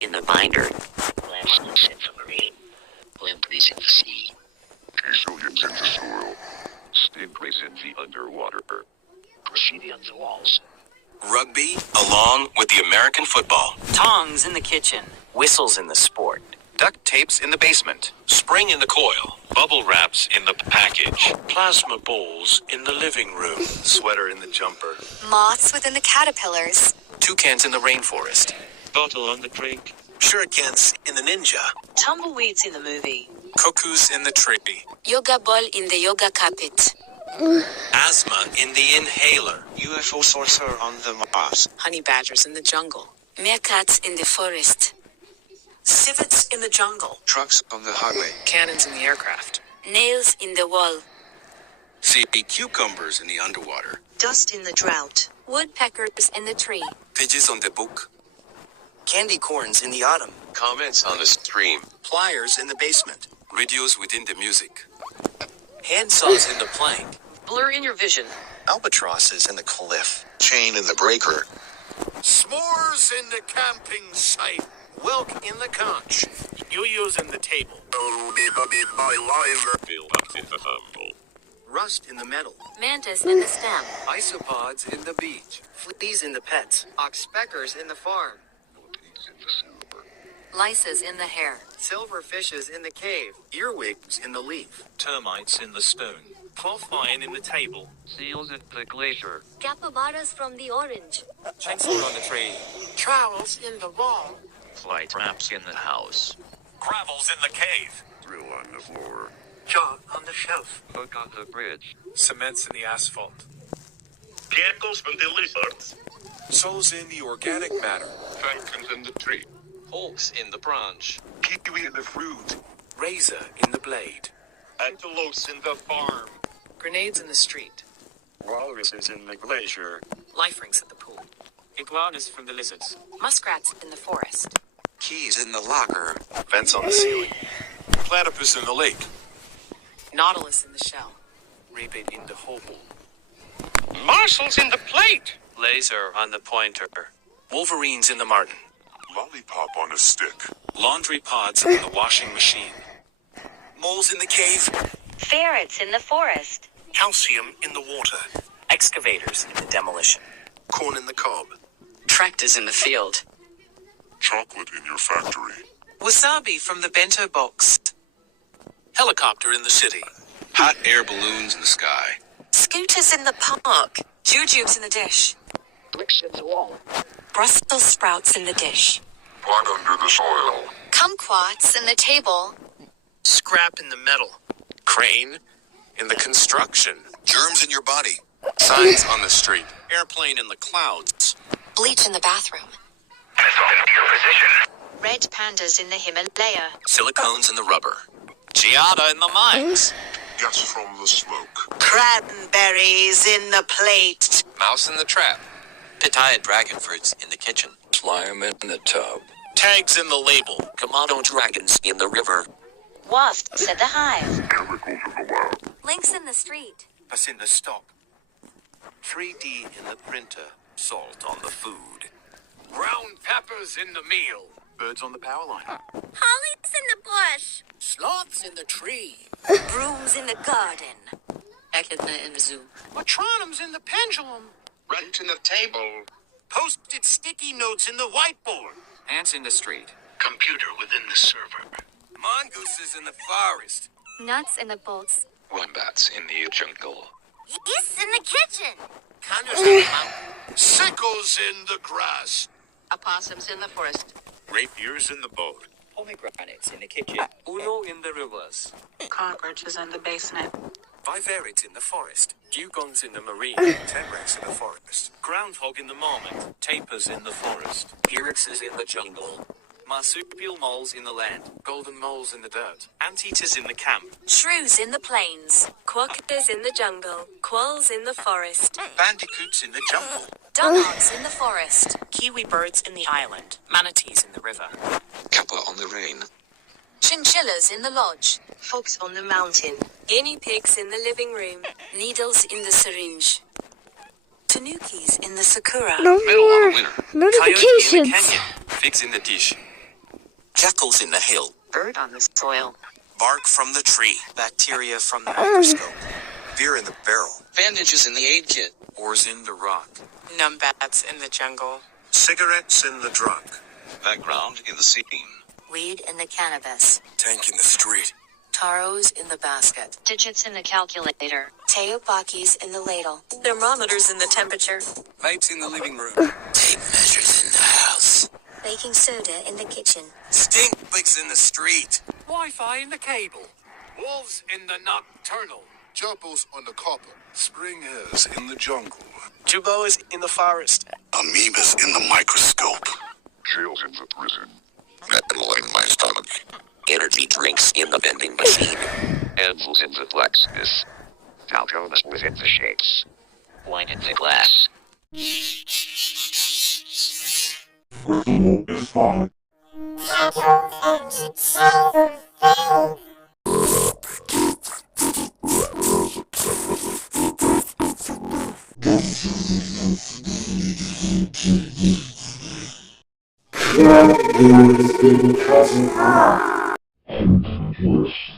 in the binder. Plastics in the marine. Limpies in the sea. Aliens in the soil. Stingrays in the underwater. Graffiti on the walls. Rugby, along with the American football. Tongs in the kitchen. Whistles in the sport. Duct tapes in the basement. Spring in the coil. Bubble wraps in the package. Plasma balls in the living room. Sweater in the jumper. Moths within the caterpillars. Toucans in the rainforest. Bottle on the drink. Shurikens in the ninja. Tumbleweeds in the movie. Cuckoos in the tree. Yoga ball in the yoga carpet. Asthma in the inhaler. UFO sorcerer on the Mars. Honey badgers in the jungle. Meerkats in the forest. Civets in the jungle. Trucks on the highway. Cannons in the aircraft. Nails in the wall. See cucumbers in the underwater. Dust in the drought. Woodpeckers in the tree. Pigeons on the book. Candy corns in the autumn. Comments on the stream. Pliers in the basement. Radios within the music. Handsaws in the plank. Blur in your vision. Albatrosses in the cliff. Chain in the breaker. S'mores in the camping site. Wilk in the conch. Yo-yos in the table. Rust in the metal. Mantis in the stem. Isopods in the beach. Fleas in the pets. Oxpeckers in the farm. Lices in the hair. Silver fishes in the cave. Earwigs in the leaf. Termites in the stone. Cloth iron in the table. Seals at the glacier. Capybaras from the orange. Chainsaw on the tree. Trowels in the wall. Fly traps in the house. Gravels in the cave. Drill on the floor. Jog on the shelf. Hook on the bridge. Cements in the asphalt. Geckos from the lizards. Souls in the organic matter. Falcons in the tree. Hawks in the branch. Kiwi in the fruit. Razor in the blade. Antelopes in the farm. Grenades in the street. Walruses in the glacier. Life rings at the pool. Iguanas from the lizards. Muskrats in the forest. Keys in the locker. Vents on the ceiling. Platypus in the lake. Nautilus in the shell. Rabbit in the hobo. Marshals in the plate. Laser on the pointer. Wolverines in the martin. Lollipop on a stick. Laundry pods in the washing machine. Moles in the cave. Ferrets in the forest. Calcium in the water. Excavators in the demolition. Corn in the cob. Tractors in the field. Chocolate in your factory. Wasabi from the bento box. Helicopter in the city. Hot air balloons in the sky. Scooters in the park. Jujubes in the dish. Bricks in the wall. Brussels sprouts in the dish. Pot under the soil. Kumquats in the table. Scrap in the metal. Crane in the construction. Germs in your body. Signs on the street. Airplane in the clouds. Bleach in the bathroom. Red pandas in the Himalaya. Silicones in the rubber. Giada in the mines. Gas from the smoke. Cranberries in the plate. Mouse in the trap. Pitaya dragon fruits in the kitchen. Slime in the tub. Tags in the label. Komodo dragons in the river. Wasps at the hive. Chemicals in the lab. Lynx in the street. Us in the stock. 3D in the printer. Salt on the food. Brown peppers in the meal. Birds on the power line. Hollies in the bush. Sloths in the tree. Brooms in the garden. Echidna in the zoo. Metronome in the pendulum. Rent in the table. Posted sticky notes in the whiteboard. Ants in the street. Computer within the server. Mongooses in the forest. Nuts in the bolts. Wombats in the jungle. Geese in the kitchen. Connors in the mountain. Sickles in the grass. Opossums in the forest. Rapiers in the boat. Pomegranates in the kitchen. Uno in the rivers. Cockroaches in the basement. Viverids in the forest. Dugons in the marine. Tenrex in the forest. Groundhog in the marmot. Tapirs in the forest. Pyrexies in the jungle. Marsupial moles in the land. Golden moles in the dirt. Anteaters in the camp. Shrews in the plains. Quokkas in the jungle. Quolls in the forest. Bandicoots in the jungle. Dugongs in the forest. Kiwi birds in the island. Manatees in the river. Kappa on the rain. Chinchillas in the lodge. Fox on the mountain. Guinea pigs in the living room. Needles in the syringe. Tanukis in the sakura. Medal on the winner. Notifications. Figs in the dish. Geckos in the hill. Bird on the soil. Bark from the tree. Bacteria from the microscope. Beer in the barrel. Bandages in the aid kit. Ores in the rock. Numbats in the jungle. Cigarettes in the truck. Background in the scene. Weed in the cannabis. Tank in the street. Taros in the basket. Digits in the calculator. Teopakis in the ladle. Thermometers in the temperature. Vapes in the living room. Tape measures in the house. Baking soda in the kitchen. Stink bugs in the street. Wi-Fi in the cable. Wolves in the nocturnal. Gerbils on the copper. Spring hares in the jungle. Juboas in the forest. Amoebas in the microscope. Jails in the prison. Metal in my stomach. Energy drinks in the vending machine. Anvils in the blacksmith. Falcones within the shapes. Wine in the glass. And peaceless.